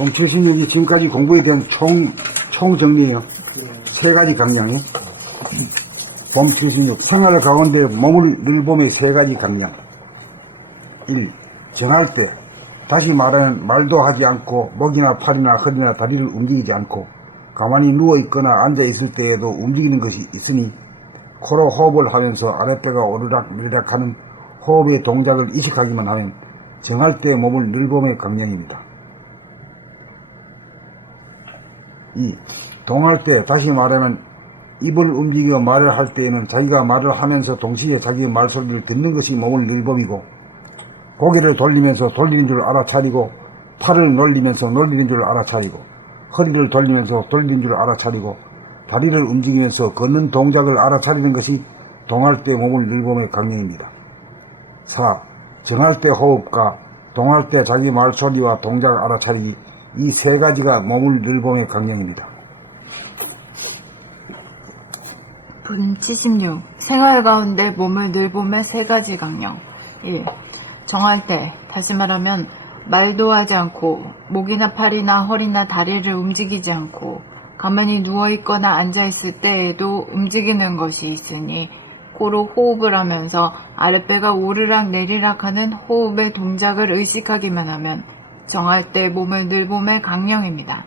봄 76이 지금까지 공부에 대한 총 정리예요. 세 가지 강령이. 봄 76 생활 가운데 몸을 늘봄의 세 가지 강령. 1. 정할 때 다시 말하면 말도 하지 않고 목이나 팔이나 허리나 다리를 움직이지 않고 가만히 누워있거나 앉아있을 때에도 움직이는 것이 있으니 코로 호흡을 하면서 아랫배가 오르락 내리락 하는 호흡의 동작을 의식하기만 하면 정할 때 몸을 늘봄의 강령입니다. 2. 동할 때 다시 말하면 입을 움직여 말을 할 때에는 자기가 말을 하면서 동시에 자기의 말소리를 듣는 것이 몸을 늘봄이고 고개를 돌리면서 돌리는 줄 알아차리고 팔을 놀리면서 놀리는 줄 알아차리고 허리를 돌리면서 돌리는 줄 알아차리고 다리를 움직이면서 걷는 동작을 알아차리는 것이 동할 때 몸을 늘봄의 강령입니다. 4. 정할 때 호흡과 동할 때 자기 말소리와 동작 알아차리기 이 세 가지가 몸을 늘봄의 강령입니다. 분 76. 생활 가운데 몸을 늘봄의 세 가지 강령. 1. 정할 때, 다시 말하면 말도 하지 않고 목이나 팔이나 허리나 다리를 움직이지 않고 가만히 누워있거나 앉아있을 때에도 움직이는 것이 있으니 코로 호흡을 하면서 아랫배가 오르락 내리락 하는 호흡의 동작을 의식하기만 하면 정할 때 몸을 늘봄의 강령입니다.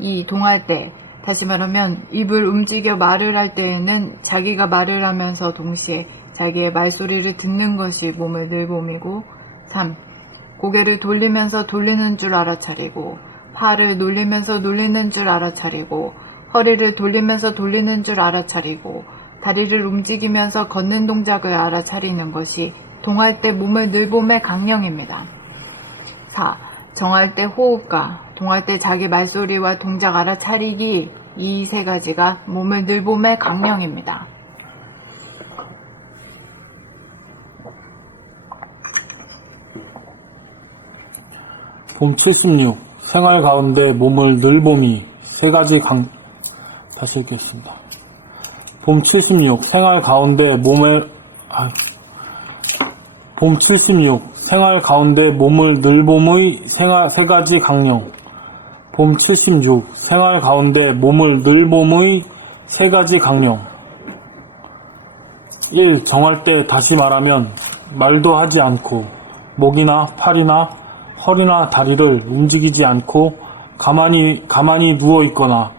2. 동할 때, 다시 말하면 입을 움직여 말을 할 때에는 자기가 말을 하면서 동시에 자기의 말소리를 듣는 것이 몸을 늘봄이고 3. 고개를 돌리면서 돌리는 줄 알아차리고 팔을 놀리면서 놀리는 줄 알아차리고 허리를 돌리면서 돌리는 줄 알아차리고 다리를 움직이면서 걷는 동작을 알아차리는 것이 동할 때 몸을 늘봄의 강령입니다. 4. 정할 때 호흡과 동할 때 자기 말소리와 동작 알아차리기 이 세 가지가 몸을 늘봄의 강령입니다. 봄 76 생활 가운데 몸을 늘봄이 세 가지 다시 읽겠습니다. 봄 76 생활 가운데 봄 76 생활 가운데 몸을 늘봄의 세 가지 강령. 봄 76 생활 가운데 몸을 늘봄의 세 가지 강령. 1. 정할 때 다시 말하면 말도 하지 않고 목이나 팔이나 허리나 다리를 움직이지 않고 가만히 누워 있거나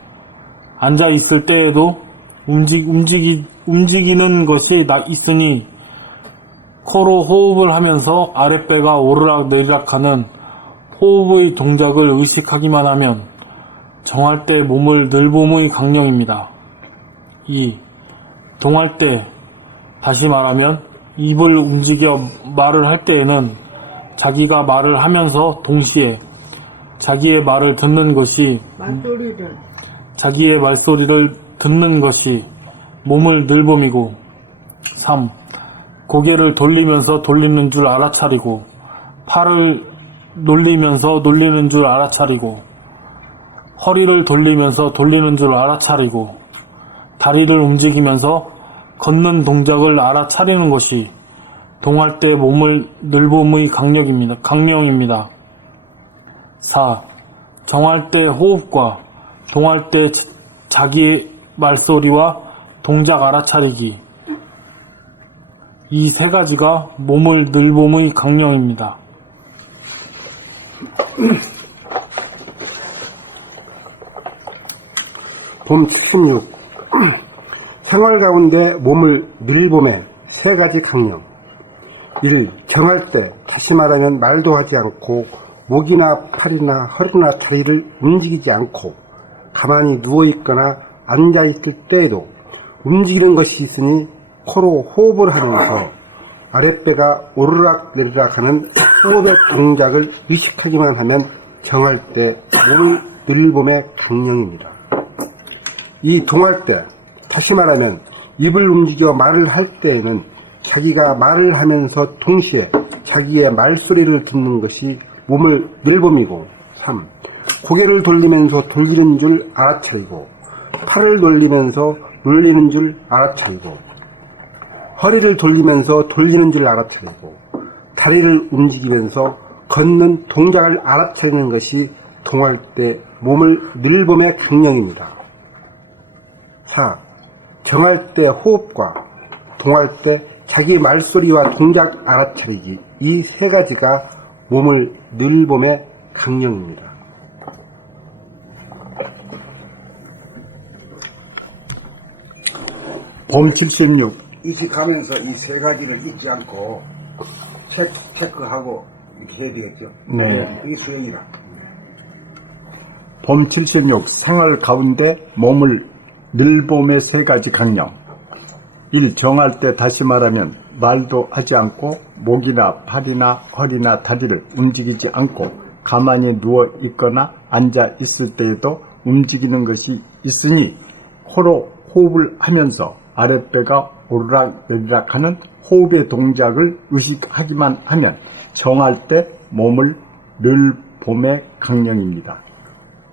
앉아 있을 때에도 움직이는 것이 있으니 코로 호흡을 하면서 아랫배가 오르락 내리락 하는 호흡의 동작을 의식하기만 하면 정할 때 몸을 늘봄의 강령입니다. 2. 동할 때 다시 말하면 입을 움직여 말을 할 때에는 자기가 말을 하면서 동시에 자기의 말을 듣는 것이 자기의 말소리를 듣는 것이 몸을 늘봄이고 3. 고개를 돌리면서 돌리는 줄 알아차리고 팔을 놀리면서 놀리는 줄 알아차리고 허리를 돌리면서 돌리는 줄 알아차리고 다리를 움직이면서 걷는 동작을 알아차리는 것이 동할 때 몸을 늘봄의 강령입니다. 4. 정할 때 호흡과 동할 때 자기의 말소리와 동작 알아차리기 이 세 가지가 몸을 늘봄의 강령입니다. 봄 76 생활 가운데 몸을 늘봄의 세 가지 강령. 1. 정할 때 다시 말하면 말도 하지 않고 목이나 팔이나 허리나 다리를 움직이지 않고 가만히 누워있거나 앉아있을 때에도 움직이는 것이 있으니 코로 호흡을 하면서 아랫배가 오르락 내리락 하는 호흡의 동작을 의식하기만 하면 정할 때 몸을 늘봄의 강령입니다. 2. 동할 때 다시 말하면 입을 움직여 말을 할 때에는 자기가 말을 하면서 동시에 자기의 말소리를 듣는 것이 몸을 늘봄이고 3. 고개를 돌리면서 돌리는 줄 알아차리고 팔을 놀리면서 놀리는 줄 알아차리고 허리를 돌리면서 돌리는 줄 알아차리고 다리를 움직이면서 걷는 동작을 알아차리는 것이 동할 때 몸을 늘봄의 강령입니다. 4. 정할 때 호흡과 동할 때 자기 말소리와 동작 알아차리기, 이 세 가지가 몸을 늘봄의 강령입니다. 봄 76. 이식하면서 이 세 가지를 잊지 않고 체크하고 이렇게 해야 되겠죠. 네. 이게 수행이다. 봄 76. 생활 가운데 몸을 늘봄의 세 가지 강령. 1. 정할 때 다시 말하면 말도 하지 않고 목이나 팔이나 허리나 다리를 움직이지 않고 가만히 누워 있거나 앉아 있을 때에도 움직이는 것이 있으니 코로 호흡을 하면서 아랫배가 오르락 내리락 하는 호흡의 동작을 의식하기만 하면 정할 때 몸을 늘봄의 강령입니다.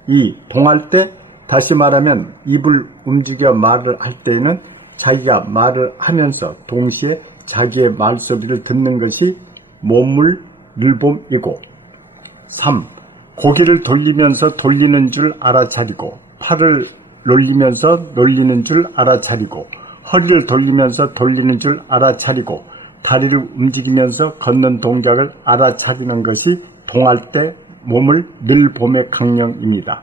2. 동할 때 다시 말하면 입을 움직여 말을 할 때에는 자기가 말을 하면서 동시에 자기의 말소리를 듣는 것이 몸을 늘봄이고 3. 고개를 돌리면서 돌리는 줄 알아차리고 팔을 놀리면서 놀리는 줄 알아차리고 허리를 돌리면서 돌리는 줄 알아차리고 다리를 움직이면서 걷는 동작을 알아차리는 것이 동할 때 몸을 늘봄의 강령입니다.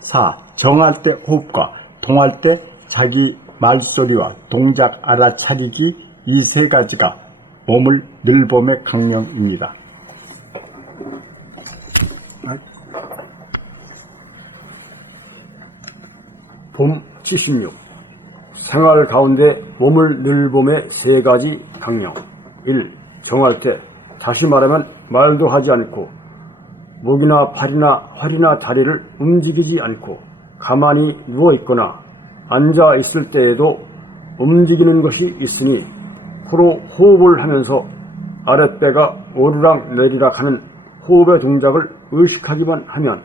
4. 정할 때 호흡과 동할 때 자기 말소리와 동작 알아차리기, 이 세 가지가 몸을 늘봄의 강령입니다. 봄 76. 생활 가운데 몸을 늘봄의 세 가지 강령. 1. 정할 때 다시 말하면 말도 하지 않고 목이나 팔이나 허리나 다리를 움직이지 않고 가만히 누워 있거나 앉아 있을 때에도 움직이는 것이 있으니 코로 호흡을 하면서 아랫배가 오르락 내리락 하는 호흡의 동작을 의식하기만 하면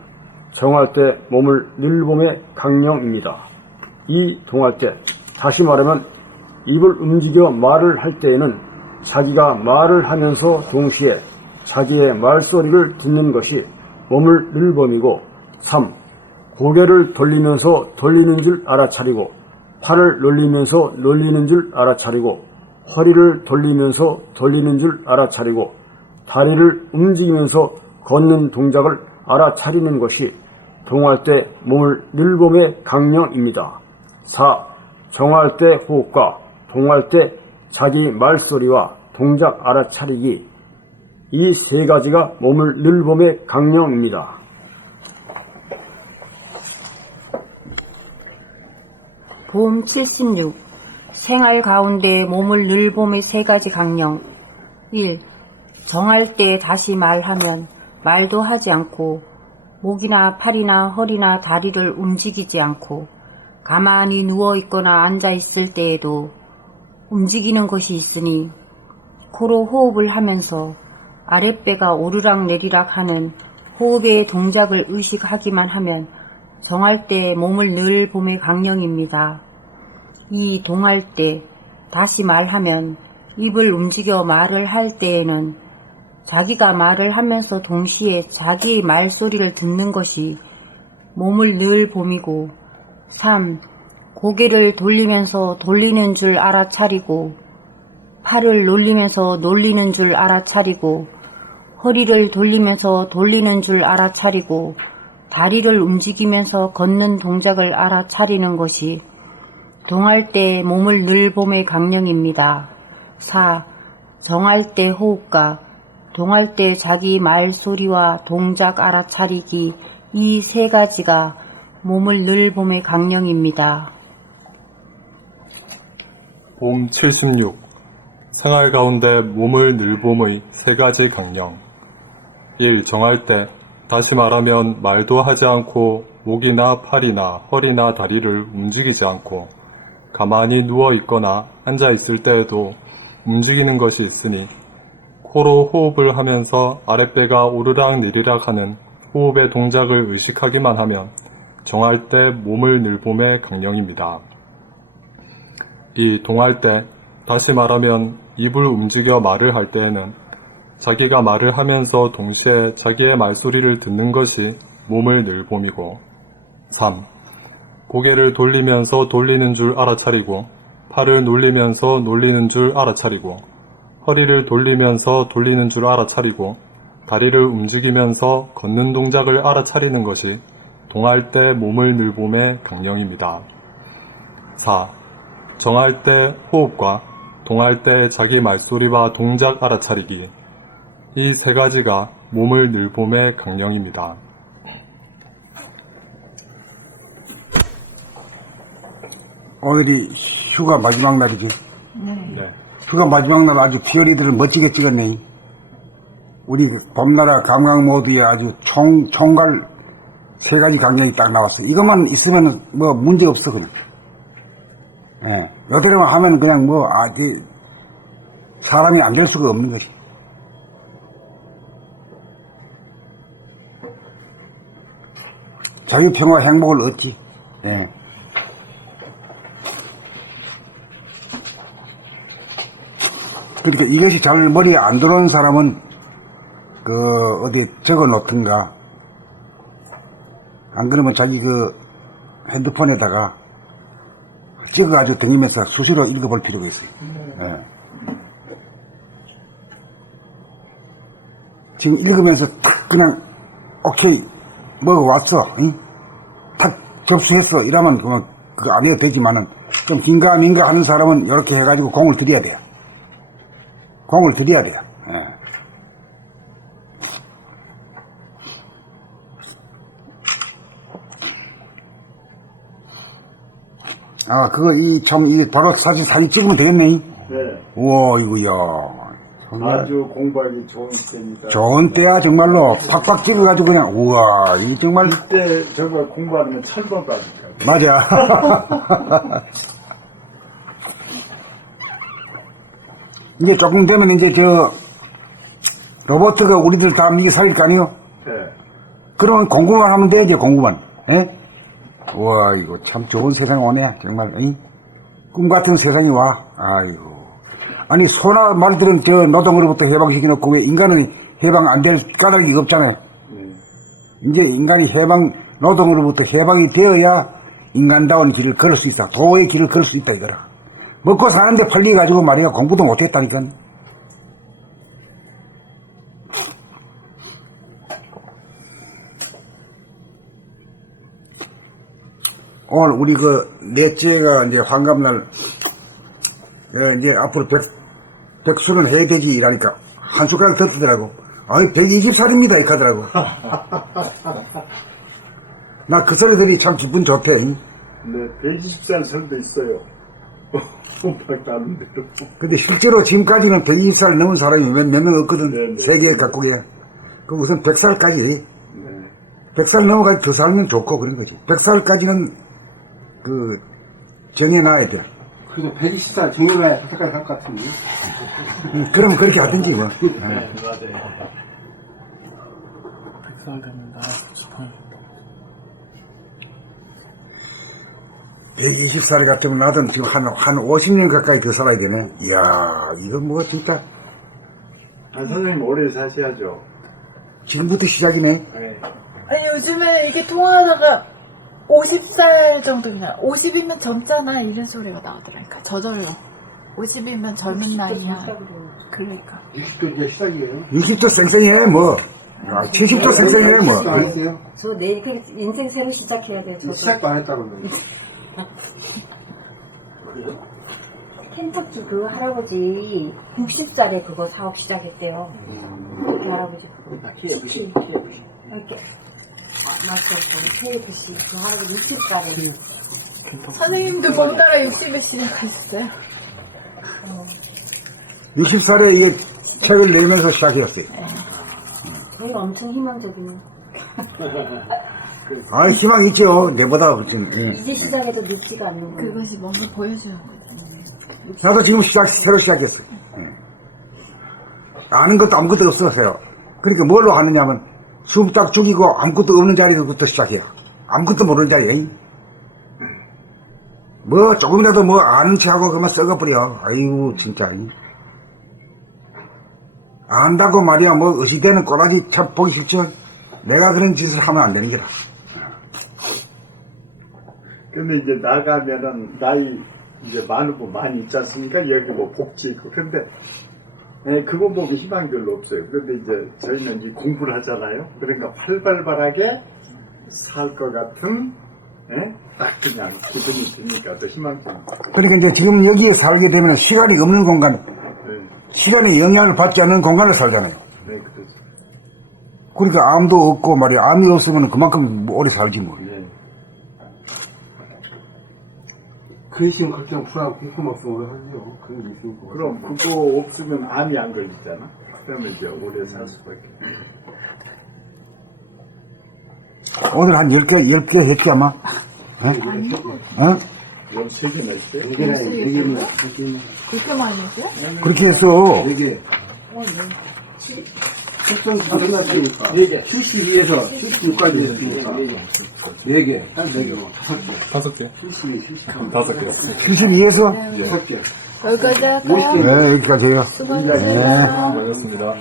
정할 때 몸을 늘봄의 강령입니다. 2. 동할 때 다시 말하면 입을 움직여 말을 할 때에는 자기가 말을 하면서 동시에 자기의 말소리를 듣는 것이 몸을 늘봄이고 3. 고개를 돌리면서 돌리는 줄 알아차리고 팔을 놀리면서 놀리는 줄 알아차리고 허리를 돌리면서 돌리는 줄 알아차리고 다리를 움직이면서 걷는 동작을 알아차리는 것이 동할 때 몸을 늘봄의 강령입니다. 4. 정할 때 호흡과 동할 때 자기 말소리와 동작 알아차리기, 이 세 가지가 몸을 늘봄의 강령입니다. 봄 76. 생활 가운데 몸을 늘봄의 세 가지 강령. 1. 정할 때 다시 말하면 말도 하지 않고 목이나 팔이나 허리나 다리를 움직이지 않고 가만히 누워 있거나 앉아 있을 때에도 움직이는 것이 있으니 코로 호흡을 하면서 아랫배가 오르락 내리락 하는 호흡의 동작을 의식하기만 하면 정할 때 몸을 늘봄의 강령입니다. 2. 동할 때 다시 말하면 입을 움직여 말을 할 때에는 자기가 말을 하면서 동시에 자기의 말소리를 듣는 것이 몸을 늘봄이고 3. 고개를 돌리면서 돌리는 줄 알아차리고 팔을 놀리면서 놀리는 줄 알아차리고 허리를 돌리면서 돌리는 줄 알아차리고 다리를 움직이면서 걷는 동작을 알아차리는 것이 동할 때 몸을 늘봄의 강령입니다. 4. 정할 때 호흡과 동할 때 자기 말소리와 동작 알아차리기, 이 세 가지가 몸을 늘봄의 강령입니다. 봄 76. 생활 가운데 몸을 늘봄의 세 가지 강령. 1. 정할 때 다시 말하면 말도 하지 않고 목이나 팔이나 허리나 다리를 움직이지 않고 가만히 누워 있거나 앉아 있을 때에도 움직이는 것이 있으니 코로 호흡을 하면서 아랫배가 오르락 내리락 하는 호흡의 동작을 의식하기만 하면 정할 때 몸을 늘봄의 강령입니다. 2. 동할 때 다시 말하면 입을 움직여 말을 할 때에는 자기가 말을 하면서 동시에 자기의 말소리를 듣는 것이 몸을 늘봄이고 3. 고개를 돌리면서 돌리는 줄 알아차리고 팔을 놀리면서 놀리는 줄 알아차리고 허리를 돌리면서 돌리는 줄 알아차리고 다리를 움직이면서 걷는 동작을 알아차리는 것이 동할 때 몸을 늘봄의 강령입니다. 4. 정할 때 호흡과 동할 때 자기 말소리와 동작 알아차리기. 이 세 가지가 몸을 늘봄의 강령입니다. 오늘이 휴가 마지막 날이지. 네. 휴가 마지막 날 아주 피어리들을 멋지게 찍었네. 우리 봄나라 감각 모드에 아주 총갈 세 가지 강령이 딱 나왔어. 이것만 있으면 뭐 문제 없어 그냥. 예, 요대로만 하면 그냥 뭐 사람이 안 될 수가 없는 것이. 자기 평화 행복을 얻지. 예. 그러니까 이것이 잘 머리에 안 들어오는 사람은 어디 적어 놓든가, 안 그러면 자기 핸드폰에다가 찍어가지고 다니면서 수시로 읽어볼 필요가 있어요. 예. 지금 읽으면서 탁 그냥 오케이 먹어왔어, 응? 탁 접수했어 이러면 그거 안 해도 되지만은 좀 긴가민가 하는 사람은 이렇게 해가지고 공을 들여야 돼요. 공을 들여야 돼요. 예. 바로 사진 찍으면 되겠네. 네. 우와, 이거야. 아주 공부하기 좋은 때입니다. 좋은 때야, 정말로. 팍팍 찍어가지고 그냥, 우와, 이 정말. 이때 정말 공부하면 철번 빠집니다. 맞아. 이제 조금 되면 이제 로버트가 우리들 다 미기 살릴 거 아니에요? 네. 그러면 공부만 하면 돼, 이제 공부만. 예? 우와, 이거 참 좋은 세상 오네, 정말. 응? 꿈 같은 세상이 와. 아이고. 아니, 소나 말들은 노동으로부터 해방시켜놓고 왜 인간은 해방 안 될 까닭이 없잖아요. 이제 인간이 노동으로부터 해방이 되어야 인간다운 길을 걸을 수 있어. 도의 길을 걸을 수 있다, 이거라. 먹고 사는데 팔려가지고 말이야, 공부도 못했다니까. 오늘 우리 넷째가 이제 환갑날, 이제 앞으로 백수는 해야 되지, 이라니까. 한 숟가락 더 뜨더라고. 아이, 120살입니다, 이렇게 하더라고. 나 그 소리 들이 참 기분 좋대. 네, 120살 설도 있어요. 밖에 안 대로. 근데 실제로 지금까지는 120살 넘은 사람이 몇 명 없거든. 네, 네. 세계 각국에. 그럼 우선 100살까지. 네. 100살 넘어가지 더 살면 좋고 그런 거지. 100살까지는 정해놔야 돼. 그래도 120살 정해놔야 5살까지 살 것 같은데. 그럼 그렇게 하든지 뭐. 맞아요. 100살 되면 나가고 싶어요. 120살 같으면 나도 지금 한 50년 가까이 더 살아야 되네. 이야, 이거 뭐 진짜 선생님 오래 사셔야죠. 지금부터 시작이네. 네. 아니, 요즘에 이게 통화하다가 50살 정도면, 50이면 젊잖아, 이런 소리가 나오더라니까. 저절로. 50이면 젊은 나이야. 그러니까. 60도 이제 시작이에요. 60도 쌩쌩해, 뭐. 70도 쌩쌩해, 뭐. 안 했어요? 저 내일 인생 새로 시작해야 돼요. 저도. 시작도 안 했다고. 켄터키 그 할아버지 60살에 그거 사업 시작했대요. 그 할아버지 KFC 이렇게 맞죠? KFC 그 할아버지 60살에 선생님도 봄따라 60에 시작하셨어요? 60살에 이게 책을 내면서 시작했어요. 저희가 엄청 희망적이네. 아, 희망 있죠. 내보다 훨씬. 예. 이제 시작해도 늦지가 않는 거예요. 그것이 뭔가 보여주는 거지. 나도 지금 새로 시작했어요. 아는 것도 아무것도 없어요. 그러니까 뭘로 하느냐면 숨 딱 죽이고 아무것도 없는 자리부터 시작해요. 아무것도 모르는 자리에. 뭐 조금이라도 뭐 아는 척하고 그만 썩어버려. 아이고 진짜. 안다고 말이야, 뭐, 어시되는 꼬라지 참 보기 싫죠? 내가 그런 짓을 하면 안 되는 거라. 근데 이제 나가면은 나이 이제 많고 많이 있지 않습니까? 여기 뭐 복지 있고. 근데 그거 보면 희망이 별로 없어요. 그런데 이제 저희는 이제 공부를 하잖아요. 그러니까 활발하게 살 것 같은 딱 그냥 기분이 드니까 더 희망적인. 그러니까 이제 지금 여기에 살게 되면 시간이 없는 공간, 네, 시간에 영향을 받지 않는 공간을 살잖아요. 네, 그렇죠. 그러니까 암도 없고 말이야, 암이 없으면 그만큼 오래 살지 뭐. 네. 근심 걱정 불안 공포 없으면 하죠. 그런 게 있고. 그럼 그거 없으면 암이 안 걸리잖아. 그러면 이제 오래 살 수밖에. 오늘 한 10개 했지 아마? 어? 13개나 있어요? 그렇게 많이 했어요? 그렇게 해서, 설정지가 끝났으니까 72에서 76까지 했으니까 4개, 딱 4개, 5개, 5개. 72, 5개. 72에서, 6개. 여기까지 할까요? 네, 여기까지 해요. 수고하셨습니다. 수고하셨습니다.